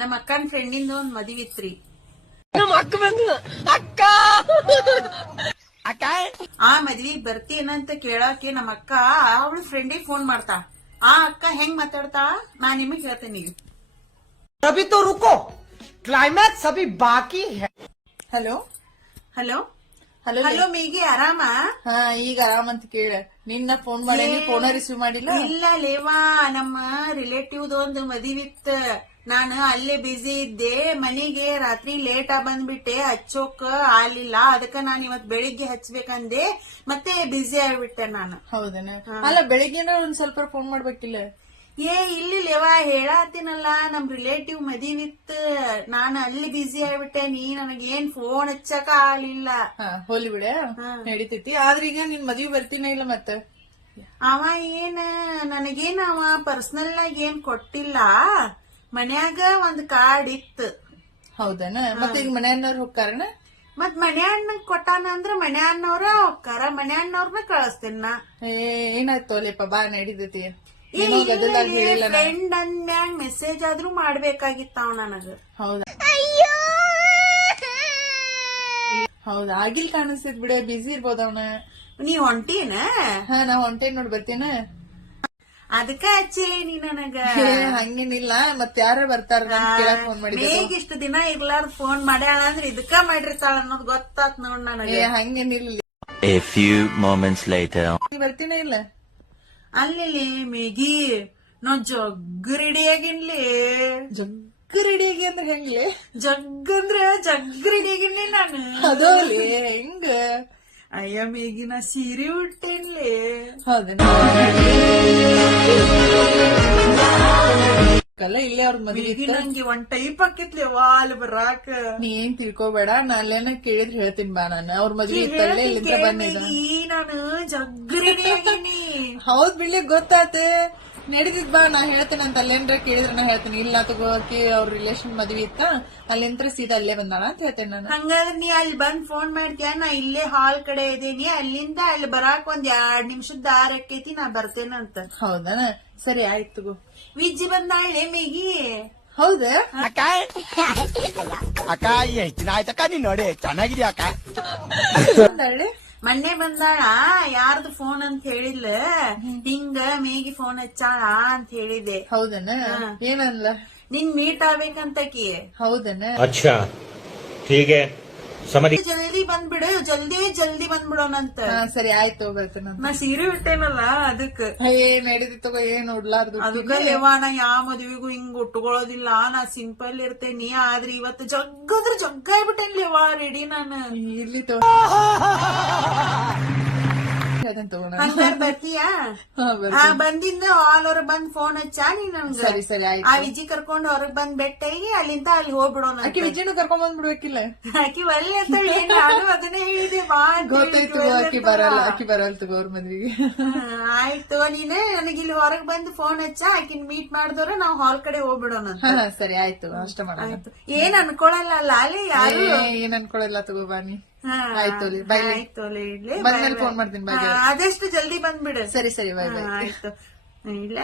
ನಮ್ಮ ಅಕ್ಕನ ಫ್ರೆಂಡಿಂದ ಒಂದ್ ಮದ್ವಿ ಇತ್ರಿ. ನಮ್ಮ ಅಕ್ಕ ಬಂದ ಅಕ್ಕ ಅಕ್ಕ ಆ ಮದ್ವಿಗ್ ಬರ್ತೀನಂತ ಕೇಳಕ್ಕೆ ನಮ್ಮ ಅಕ್ಕ ಅವಳ ಫ್ರೆಂಡಿಗೆ ಫೋನ್ ಮಾಡ್ತಾ. ಆ ಅಕ್ಕ ಹೆಂಗ್ ಮಾತಾಡ್ತಾ ನಾ ನಿಮಗ್ ಹೇಳ್ತೇನೆ. अभी तो रुको, क्लाइमैक्स अभी बाकी है. Hello hello hello hello Maggie ಆರಾಮ? ಹಾ ಈಗ ಆರಾಮ್ ಅಂತ ಕೇಳ. ನಿನ್ನ ಫೋನ್ ಮಾಡಿ ಫೋನ ರಿಸೀವ್ ಮಾಡಿಲ್ಲ. ಇಲ್ಲ ಲೇವಾ, ನಮ್ಮ ರಿಲೇಟಿವ್ ಒಂದು ಮದ್ವಿತ್. ನಾನು ಅಲ್ಲೇ ಬಿಸಿ ಇದ್ದೆ. ಮನೆಗೆ ರಾತ್ರಿ ಲೇಟ್ ಆ ಬಂದ್ಬಿಟ್ಟೆ, ಹಚ್ಚೋಕ್ ಆಗ್ಲಿಲ್ಲ. ಅದಕ್ಕ ನಾನು ಇವತ್ ಬೆಳಿಗ್ಗೆ ಹಚ್ಬೇಕಂದೆ, ಮತ್ತೆ ಬಿಸಿ ಆಗ್ಬಿಟ್ಟೆ ನಾನು. ಹೌದೇನ? ಅಲ್ಲ ಬೆಳಿಗ್ಗೆ ಒಂದ್ ಸ್ವಲ್ಪ ಫೋನ್ ಮಾಡ್ಬೇಕಿಲ್ಲ? ಇಲ್ಲಿ ಲೇವಾ ಹೇಳತ್ತೀನಲ್ಲ, ನಮ್ ರಿಲೇಟಿವ್ ಮದ್ವಿತ್. ನಾನು ಅಲ್ಲಿ ಬಿಸಿ ಆಗ್ಬಿಟ್ಟೆ, ನೀ ನನಗೇನ್ ಫೋನ್ ಹಚ್ಚಕ ಆಗ್ಲಿಲ್ಲ. ಹೋಲಿ ಬಿಡ, ನಡೀತೈತಿ. ಆದ್ರೆ ಈಗ ನಿನ್ ಮದ್ವಿ ಬರ್ತೀನ ಇಲ್ಲ ಮತ್ತ? ಅವ ನನಗೇನ್ ಅವ ಪರ್ಸನಲ್ ಆಗಿ ಏನ್ ಕೊಟ್ಟಿಲ್ಲ. ಮನ್ಯಾಗ ಒಂದ್ ಕಾರ್ಡ್ ಇತ್ತು. ಹೌದನ? ಮತ್ತೆ ಈಗ ಮನೆಯವ್ರು ಹೋಗ್ತಾರನ? ಮತ್ ಮನ್ಯಾಣ್ಣ ಕೊಟ್ಟಾನ ಅಂದ್ರ ಮನ್ಯಾಣ್ಣವ್ರ ಹೋಗ್ತಾರ, ಮನ್ಯಾಣ್ಣವ್ರನ್ನ ಕಳಿಸ್ತೇನ ನಾ. ಏನಾಯ್ತು ಅಲ್ಲಿಪ್ಪ, ಬಾ ನಡೀತೈತಿ. ಫ್ರೆಂಡ್ ಅಂದ್ಮ್ಯಾಗ ಮೆಸೇಜ್ ಆದ್ರೂ ಮಾಡ್ಬೇಕಾಗಿತ್ತ ಅವ್ ನನಗ. ಹೌದಾ? ಹೌದಾ? ಆಗಿಲ್ ಕಾಣಿಸ್ತೈತ್ ಬಿಡ, ಬಿಸಿ ಇರ್ಬೋದ ಅವನ. ನೀ ಹೊಂಟೀನ? ಹಾ, ನಾ ಹೊಂಟೇನ್ ನೋಡ್, ಬರ್ತೀನ. ಅದಕ್ಕ ಹಚ್ಚಿಲ್ಲ ನೀ ನನಗ. ಹಂಗೇನಿಲ್ಲ, ಮತ್ ಯಾರ ಬರ್ತಾರ ಕೇಳಕ್ ಫೋನ್ ಮಾಡಿದ್ದೆ. ಈಗ ಇಷ್ಟು ದಿನ ಇರ್ಲಾರ ಫೋನ್ ಮಾಡ್ಯಾಳ ಅಂದ್ರ ಇದಕ್ಕ ಮಾಡಿರ್ತಾಳ ಅನ್ನೋದು ಗೊತ್ತಾತ್ ನೋಡ್ ನನಗೆ. ಹಂಗೇನಿಲ್ಲ. A few moments later. ಬರ್ತೀನ ಇಲ್ಲ? ಅಲ್ಲಿ ಮೇಗಿ ನಾ ಜಗ್ಗ ರೆಡಿ ಆಗಿನ್ಲಿ. ಜಗ್ಗ ರೆಡಿ ಆಗಿ ಅಂದ್ರೆ ಹೆಂಗ್ಲಿ? ಜಗ್ಗ ರೆಡಿ ಆಗಿನ್ಲಿ ನಾನು. ಅದೋಲಿ ಹೆಂಗ? ಅಯ್ಯ ಮೇಗಿ ನಾ ಸೀರೆ ಉಟ್ಟೇನ್ಲಿ. ಹೌದೇನ? ಇಲ್ಲೇ ಅವ್ರ ಮದ್ವೆ ನಂಗೆ ಒಂದ್ ಟೈಪ್ ಆಕಿತ್ಲಿ ಅಲ್ಲಿ ಬರಾಕ. ನೀ ಏನ್ ತಿಳ್ಕೊಬೇಡ, ನಾ ಅಲ್ಲೇನ ಕೇಳಿದ್ರೆ ಹೇಳ್ತೀನಿ ಬಾ. ನಾನು ಅವ್ರ ಮದ್ವೆ ಇತ್ತಲ್ಲೇ ಇಲ್ಲಿಂದ ಬಂದಿದ್ದ. ನಾನು ಜಗ್ಗ ರೆಡಿ ಆಗೀನಿ. ಹೌದ್ ಬಿಡ್ಲಿ, ಗೊತ್ತಾತ. ನಡೀತಿದ್ ಬಾ, ನಾ ಹೇಳ್ತೇನೆ ಅಂತ. ಅಲ್ಲೇನ್ರ ಕೇಳಿದ್ರೆ ನಾ ಹೇಳ್ತೀನಿ. ಇಲ್ಲ ತಗೋಕಿ ಅವ್ರ ರಿಲೇಷನ್ ಮದ್ವಿ ಇತ್ತ, ಅಲ್ಲಿಂತ್ರ ಸೀದಾ ಅಲ್ಲೇ ಬಂದಾಳ ಅಂತ ಹೇಳ್ತೇನೆ ನಾನು. ಹಂಗಾದ್ರೆ ನೀ ಅಲ್ಲಿ ಬಂದ್ ಫೋನ್ ಮಾಡ್ತೀಯ, ನಾ ಇಲ್ಲೇ ಹಾಲ್ ಕಡೆ ಇದೀನಿ. ಅಲ್ಲಿಂದ ಅಲ್ಲಿ ಬರಾಕ್ ಒಂದ್ 2 ನಿಮಿಷದ ದಾರಿ ಆಕೈತಿ, ನಾ ಬರ್ತೇನಂತ. ಹೌದಾ? ಸರಿ ಆಯ್ತು ತಗೋ. ವಿಜ್ಜಿ ಬಂದಾಳೆ ಮೇಗಿ. ಹೌದಾ? ಅಕ್ಕ ಅಕ್ಕ ಎಷ್ಟು ದಿನ ಆಯ್ತಕ್ಕ ನೀನ್ ನೋಡಿ, ಚೆನ್ನಾಗಿದ್ಯಾ ಅಕ್ಕ? ಮೊನ್ನೆ ಬಂದಾಳ. ಯಾರ್ದು ಫೋನ್ ಅಂತ ಹೇಳಿಲ್ಲ, ಹಿಂಗ ಮೇಗಿ ಫೋನ್ ಹಚ್ಚಾಳ ಅಂತ ಹೇಳಿದೆ. ಹೌದನ? ಏನಲ್ಲ ನಿನ್ ಮೀಟ್ ಆಗ್ಬೇಕಂತಕಿ. ಹೌದನ? अच्छा ठीक है समझ. ಜಲ್ದಿ ಬಂದ್ಬಿಡು, ಜಲ್ದಿ ಬಂದ್ಬಿಡೋಣಂತ. ಸರಿ ಆಯ್ತು, ಬರ್ತೇನೆ. ನಾ ಸೀರೆ ಉಟ್ಟೇನಲ್ಲ ಅದಕ್ಕ. ನಡೀತಿ ತಗೋ, ಏನ್ ನೋಡ್ಲಾರ್ದು. ಅದಕ್ಕ ಲೇವಾ, ನಾ ಯಾವ ಮದ್ವಿಗೂ ಹಿಂಗ್ ಉಟ್ಕೊಳ್ಳೋದಿಲ್ಲ. ನಾ ಸಿಂಪಲ್ ಇರ್ತೇನಿ. ಆದ್ರೆ ಇವತ್ತು ಜಗ್ಗ ಆಗ್ಬಿಟ್ಟೇನ್ ಲೇವಾ ರೆಡಿ ನಾನು. ಇಲ್ಲಿ ತಗೋಣ. ಹಂಗಾರ ಬರ್ತೀಯಾ? ಬಂದಿಂದ ಆಲ್ ಹೊರಗ್ ಬಂದ್ ಫೋನ್ ಹಚ್ಚಾ ನೀ ನನ್ಗ. ಸರಿ ಸರಿ ಆಯ್ತು. ಆ ವಿಜಿ ಕರ್ಕೊಂಡ್ ಹೊರಗ್ ಬಂದ್ ಬೆಟ್ಟಾಗಿ ಅಲ್ಲಿಂದ ಅಲ್ಲಿ ಹೋಗ್ಬಿಡೋಣ. ಆಕಿ ವಿಜಯನು ಕರ್ಕೊಂಡ್ ಬಂದ್ಬಿಡ್ಬೇಕಿಲ್ಲ? ಆಕಿ ಒಳ್ಳೆ ಅಂತ ಹೇಳಿ ನಾನು ಅದನ್ನೇ ಹೇಳಿದೆ. ಗೊತ್ತಾಯ್ತು, ಆಕಿ ಬರಲ್ಲ ತಗೋ ಅವ್ರ ಮದ್ವಿಗೆ. ಆಯ್ತು, ನೀನೆ ನನಗಿಲ್ಲಿ ಹೊರಗ್ ಬಂದು ಫೋನ್ ಹಚ್ಚ. ಆಕಿನ್ ಮೀಟ್ ಮಾಡಿದವ್ರ ನಾವ್ ಹಾಲ್ ಕಡೆ ಹೋಗ್ಬಿಡೋಣ. ಸರಿ ಆಯ್ತು, ಅಷ್ಟ ಮಾಡೋಣ. ಏನ್ ಅನ್ಕೊಳಲ್ಲ ಅಲ್ಲಿ ಯಾರು? ಏನ್ ಅನ್ಕೊಳಲ್ಲ ತಗೋ, ಬಾನಿ. ಆಯ್ತು ಇಡ್ಲಿ. ಬಂದ್ಮೇಲೆ ಫೋನ್ ಮಾಡ್ತೀನಿ. ಬಾಯ್. ಆದಷ್ಟು ಜಲ್ದಿ ಬಂದ್ಬಿಡು. ಸರಿ ಸರಿ, ಬಾಯ್ ಬಾಯ್. ಆಯ್ತು, ಇಲ್ಲ